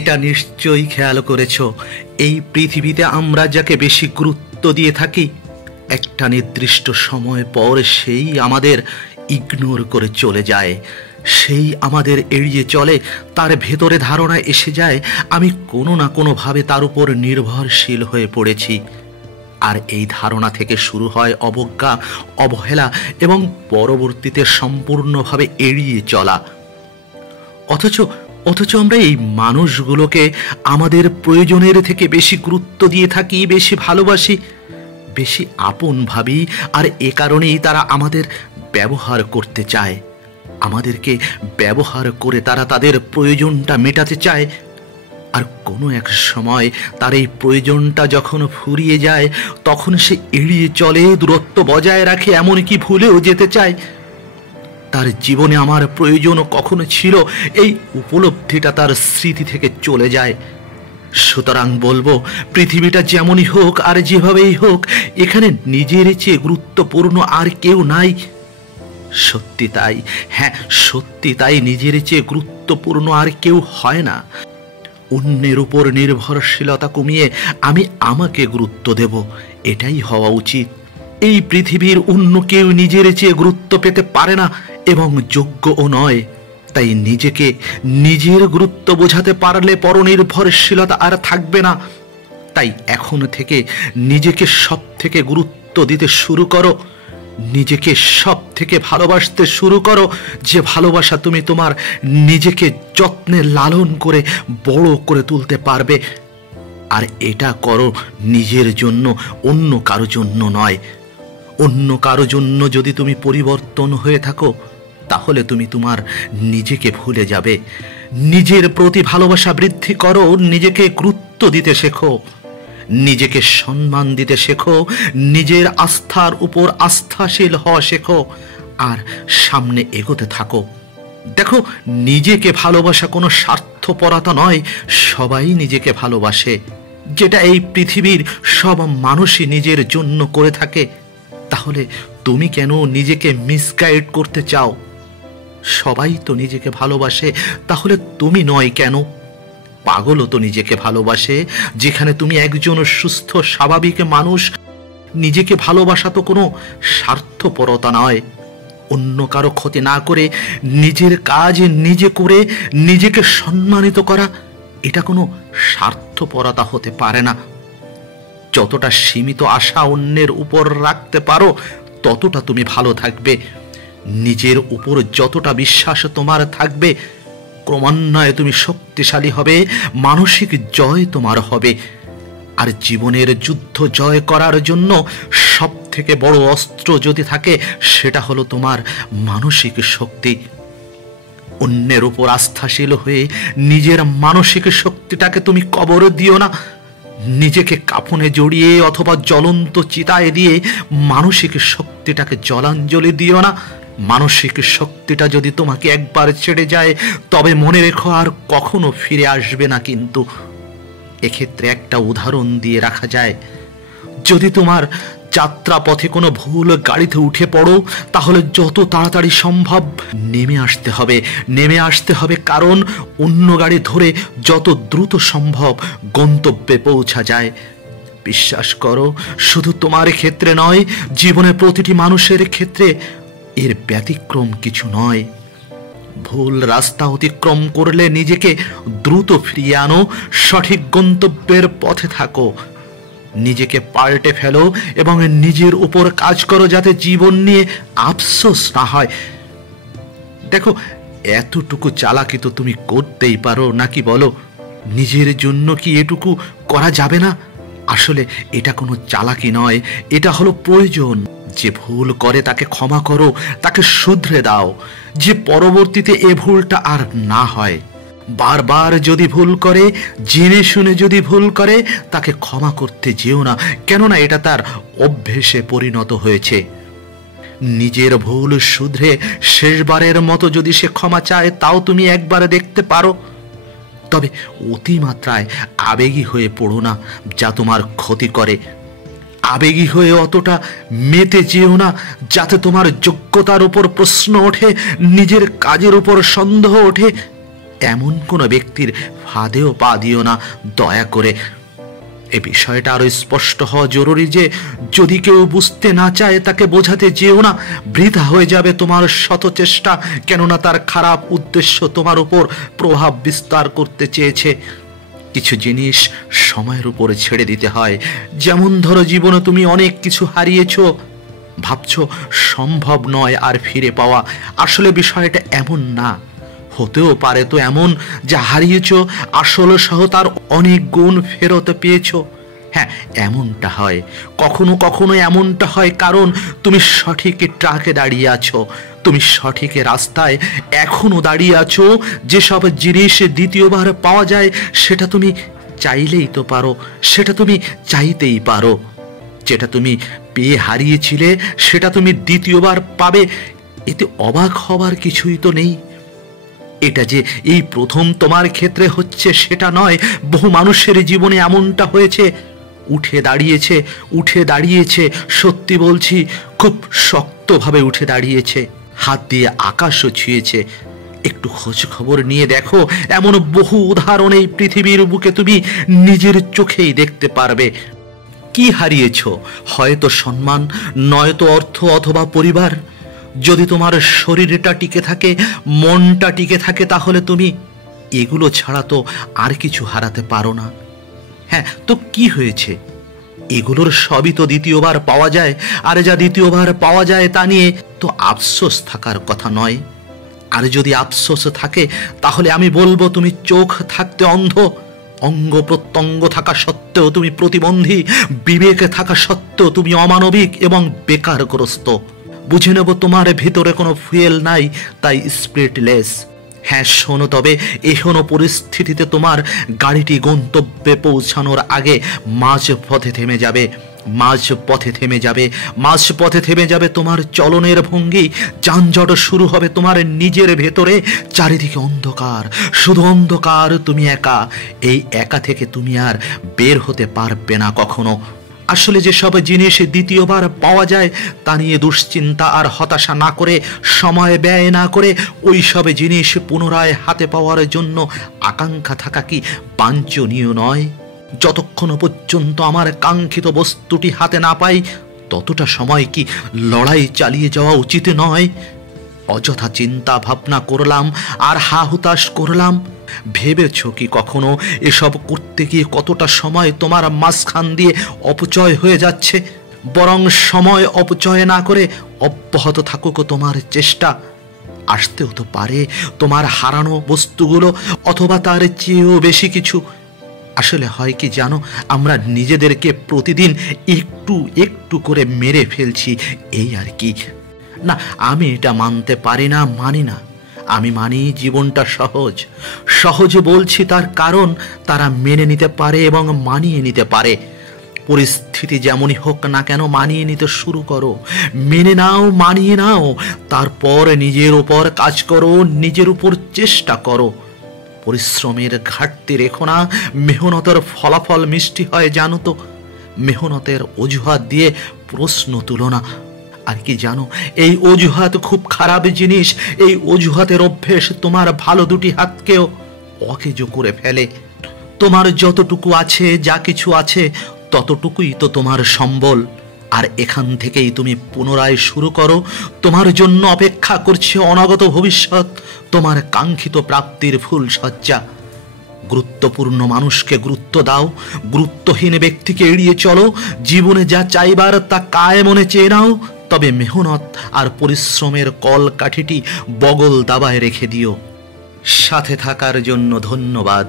এটা নিশ্চয়ই খেয়াল করেছ, এই পৃথিবীতে আমরা যাকে বেশি গুরুত্ব দিয়ে থাকি একটা নির্দিষ্ট সময় পর সেই আমাদের ইগনোর করে চলে যায়, সেই আমাদের এড়িয়ে চলে। তার ভেতরে ধারণা এসে যায় আমি কোনো না কোনোভাবে তার উপর নির্ভরশীল হয়ে পড়েছি। আর এই ধারণা থেকে শুরু হয় অবজ্ঞা, অবহেলা এবং পরবর্তীতে সম্পূর্ণভাবে এড়িয়ে চলা। অথচ আমরা এই মানুষগুলোকে আমাদের প্রয়োজনের থেকে বেশি গুরুত্ব দিয়ে থাকি, বেশি ভালোবাসি, বেশি আপন ভাবি। আর এ কারণেই তারা আমাদের ব্যবহার করতে চায়, আমাদেরকে ব্যবহার করে তারা তাদের প্রয়োজনটা মেটাতে চায়। আর কোনো এক সময় তার এই প্রয়োজনটা যখন ফুরিয়ে যায় তখন সে এড়িয়ে চলে, দূরত্ব বজায় রাখে, এমনকি ভুলেও যেতে চায়। তার জীবনে আমার প্রয়োজন কখনো ছিল এই উপলব্ধিটা তার স্মৃতি থেকে চলে যায়। সুতরাং বলবো, পৃথিবীটা যেমনই হোক আর যেভাবেই হোক, এখানে নিজের চেয়ে গুরুত্বপূর্ণ আর কেউ নাই। সত্যি তাই, হ্যাঁ সত্যি তাই, নিজের চেয়ে গুরুত্বপূর্ণ আর কেউ হয় না। অন্যের উপর নির্ভরশীলতা কমিয়ে আমি আমাকে গুরুত্ব দেব, এটাই হওয়া উচিত। এই পৃথিবীর অন্য কেউ নিজের চেয়ে গুরুত্ব পেতে পারে না এবং যোগ্যও নয়। তাই নিজেকে নিজের গুরুত্ব বোঝাতে পারলে পরনির্ভরশীলতা আর থাকবে না। তাই এখন থেকে নিজেকে সব থেকে গুরুত্ব দিতে শুরু করো, নিজেকে সব থেকে ভালোবাসতে শুরু করো, যে ভালোবাসা তুমি তোমার নিজেকে যত্নে লালন করে বড় করে তুলতে পারবে। আর এটা করো নিজের জন্য, অন্য কারো জন্য নয়। অন্য কারো জন্য যদি তুমি পরিবর্তন হয়ে থাকো তাহলে তুমি তোমার নিজেকে ভুলে যাবে। নিজের প্রতি ভালোবাসা বৃদ্ধি করো, নিজেকে গুরুত্ব দিতে শেখো, নিজেকে সম্মান দিতে শেখো, নিজের আস্থার উপর আস্থাশীল হওয়া শেখো, আর সামনে এগোতে থাকো। দেখো, নিজেকে ভালোবাসা কোনো স্বার্থপরতা নয়, সবাই নিজেকে ভালোবাসে, যেটা এই পৃথিবীর সব মানুষই নিজের জন্য করে থাকে। তাহলে তুমি কেন নিজেকে মিসগাইড করতে চাও? সবাই তো নিজেকে ভালোবাসে, তাহলে তুমি নয় কেন? পাগলও তো নিজেকে ভালোবাসে। যেখানে তুমি একজন সুস্থ স্বাভাবিক মানুষ, নিজেকে ভালোবাসা তো কোনো স্বার্থপরতা নয়। অন্য কারো ক্ষতি না করে নিজের কাজ নিজে করে নিজেকে সম্মানিত করা, এটা কোনো স্বার্থপরতা হতে পারে না। যতটা সীমিত আশা অন্যের উপর রাখতে পারো ততটা তুমি ভালো থাকবে। নিজের উপর যতটা বিশ্বাস তোমার থাকবে ক্রমান্বয়ে তুমি শক্তিশালী হবে, মানসিক জয় তোমার হবে। আর জীবনের যুদ্ধ জয় করার জন্য সব থেকে বড় অস্ত্র যদি থাকে সেটা হলো তোমার মানসিক শক্তি। অন্যের উপর আস্থাশীল হয়ে নিজের মানসিক শক্তিটাকে তুমি কবর দিও না। নিজেকে কাফনে জড়িয়ে অথবা জ্বলন্ত চিতায় দিয়ে মানসিক শক্তিটাকে জলাঞ্জলি দিও না। মানসিক শক্তিটা যদি তোমাকে একবার ছেড়ে যায় তবে মনে রেখো আর কখনো ফিরে আসবে না। কিন্তু এক্ষেত্রে একটা উদাহরণ দিয়ে রাখা যায়, যদি তোমার যাত্রা পথে কোনো ভুল গাড়িতে উঠে পড়ো তাহলে যত তাড়াতাড়ি সম্ভব নেমে আসতে হবে, কারণ অন্য গাড়ি ধরে যত দ্রুত সম্ভব গন্তব্যে পৌঁছা যায়। বিশ্বাস করো, শুধু তোমার ক্ষেত্রে নয়, জীবনে প্রতিটি মানুষের ক্ষেত্রে এর ব্যতিক্রম কিছু নয়। ভুল রাস্তা অতিক্রম করলে নিজেকে দ্রুত ফিরিয়ে আনো, সঠিক গন্তব্যের পথে থাকো, নিজেকে পাল্টে ফেলো এবং নিজের উপর কাজ করো যাতে জীবন নিয়ে আফসোস না হয়। দেখো, এতটুকু চালাকি তো তুমি করতেই পারো নাকি বলো? নিজের জন্য কি এটুকু করা যাবে না? আসলে এটা কোনো চালাকি নয়, এটা হলো প্রয়োজন। যে ভুল করে তাকে ক্ষমা করো, তাকে শুধরে দাও, যে পরবর্তীতে এ ভুলটা আর না হয়। বারবার যদি ভুল করে, জেনে শুনে যদি ভুল করে, তাকে ক্ষমা করতে যেও না, কেননা এটা তার অভ্যেসে পরিণত হয়েছে। নিজের ভুল শুধরে শেষবারের মতো যদি সে ক্ষমা চায় তাও তুমি একবার দেখতে পারো। তবে অতিমাত্রায় আবেগী হয়ে পড়ো না, যা তোমার ক্ষতি করে। আবেগী হয়ে অতটা মেতে যেও না যাতে তোমার যোগ্যতার উপর প্রশ্ন ওঠে, নিজের কাজের উপর সন্দেহ ওঠে। এমন কোনো ব্যক্তির ফাঁদেও পা দিও না দয়া করে। এ বিষয়টা আরো স্পষ্ট হওয়া জরুরি যে যদি কেউ বুঝতে না চায় তাকে বোঝাতে যেও না, বৃথা হয়ে যাবে তোমার শত চেষ্টা, কেননা তার খারাপ উদ্দেশ্য তোমার উপর প্রভাব বিস্তার করতে চেয়েছে। কিছু জিনিস সময়ের উপরে ছেড়ে দিতে হয়। যেমন ধরো, জীবনে তুমি অনেক কিছু হারিয়েছো, ভাবছো সম্ভব নয় আর ফিরে পাওয়া। আসলে বিষয়টা এমন না। হতেও পারে তো এমন যা হারিয়েছো আসলে সহ তার অনেক গুণ ফেরত পেয়েছো। হ্যাঁ, এমনটা হয়। কখনো কখনো এমনটা হয় কারণ তুমি সঠিক ট্রাকে দাঁড়িয়ে আছো, তুমি সঠিক রাস্তায় এখনো দাঁড়িয়ে আছো। যেসব জিনিস দ্বিতীয়বার পাওয়া যায় সেটা তুমি চাইলেই তো পারো, সেটা তুমি চাইতেই পারো। যেটা তুমি পেয়ে হারিয়েছিলে সেটা তুমি দ্বিতীয়বার পাবে, এতে অবাক হবার কিছুই তো নেই। এটা যে এই প্রথম তোমার ক্ষেত্রে হচ্ছে সেটা নয়, বহু মানুষের জীবনে এমনটা হয়েছে। উঠে দাঁড়িয়েছে, সত্যি বলছি, খুব শক্তভাবে উঠে দাঁড়িয়েছে, হাত দিয়ে আকাশও ছুঁয়েছে। একটু খোঁজ খবর নিয়ে দেখো, এমন বহু উদাহরণ এই পৃথিবীর বুকে তুমি নিজের চোখেই দেখতে পারবে। কি হারিয়েছ? হয়তো সম্মান, নয়তো অর্থ অথবা পরিবার। যদি তোমার শরীরটা টিকে থাকে, মনটা টিকে থাকে, তাহলে তুমি এগুলো ছাড়া তো আর কিছু হারাতে পারো না। হ্যাঁ, তো কি হয়েছে? এগুলোর সবই তো দ্বিতীয়বার পাওয়া যায়, আর যা দ্বিতীয়বার পাওয়া যায় তা নিয়ে তো আফসোস থাকার কথা নয়। আর যদি আফসোস থাকে তাহলে আমি বলবো তুমি চোখ থাকতে অন্ধ, অঙ্গ প্রত্যঙ্গ থাকা সত্ত্বেও তুমি প্রতিবন্ধী, বিবেকে থাকা সত্ত্বেও তুমি অমানবিক এবং বেকারগ্রস্ত। বুঝে নেব তোমার ভিতরে কোনো ফুয়েল নাই, তাই স্পিরিটলেস। হ্যাঁ শোনো, তবে এখনো পরিস্থিতিতে তোমার গাড়িটি গন্তব্যে পৌঁছানোর আগে মাঝ পথে থেমে যাবে তোমার চলনের ভঙ্গি। যানজট শুরু হবে তোমার নিজের ভেতরে। চারিদিকে অন্ধকার, শুধু অন্ধকার, তুমি একা। এই একা থেকে তুমি আর বের হতে পারবে না কখনো। আসলে যেসব জিনিস দ্বিতীয়বার পাওয়া যায় তা নিয়ে দুশ্চিন্তা আর হতাশা না করে, সময় ব্যয় না করে, ওই সব জিনিস পুনরায় হাতে পাওয়ার জন্য আকাঙ্ক্ষা থাকা কি বাঞ্ছনীয় নয়? যতক্ষণ পর্যন্ত আমার কাঙ্ক্ষিত বস্তুটি হাতে না পাই ততটা সময় কি লড়াই চালিয়ে যাওয়া উচিত নয়? অযথা চিন্তা ভাবনা করলাম আর হা হুতাশ করলাম। ভেবেছ কি কখনো এসব করতে গিয়ে কতটা সময় তোমার মাঝখান দিয়ে অপচয় হয়ে যাচ্ছে? বরং সময় অপচয় না করে অব্যাহত থাকুক তোমার চেষ্টা। আসতেও তো পারে তোমার হারানো বস্তুগুলো, অথবা তার চেয়েও বেশি কিছু। আসলে হয় কি জানো, আমরা নিজেদেরকে প্রতিদিন একটু একটু করে মেরে ফেলছি, এই আর কি। না, আমি এটা মানতে পারি না, মানি না। আমি মানি জীবনটা সহজ বলছি তার কারণ তারা মেনে নিতে পারে এবং মানিয়ে নিতে পারে। পরিস্থিতি যেমনই হোক না কেন মানিয়ে নিতে শুরু করো, মেনে নাও, মানিয়ে নাও, তারপর নিজের উপর কাজ করো, নিজের উপর চেষ্টা করো। পরিশ্রমের ঘাটতি রেখো না, মেহনতের ফলাফল মিষ্টি হয় জানো তো। মেহনতের অজুহাত দিয়ে প্রশ্ন তুলো না। আর কি জানো, এই অজুহাত খুব খারাপ জিনিস। এই অজুহাতের অভ্যেস তোমার ভালো দুটি হাতকেও অকেজো করে ফেলে। তোমার যতটুকু আছে, যা কিছু আছে, ততটুকুই তো তোমার সম্বল। আর এখান থেকেই তুমি পুনরায় শুরু করো। তোমার জন্য অপেক্ষা করছে অনাগত ভবিষ্যৎ, তোমার কাঙ্ক্ষিত প্রাপ্তির ফুল সজ্জা। গুরুত্বপূর্ণ মানুষকে গুরুত্ব দাও, গুরুত্বহীন ব্যক্তিকে এড়িয়ে চলো। জীবনে যা চাইবার তা কায়ে মনে চেয়ে নাও, তবে মেহনত আর পরিশ্রমের কলকাঠিটি বগল দাবায় রেখে দিও। সাথে থাকার জন্য ধন্যবাদ।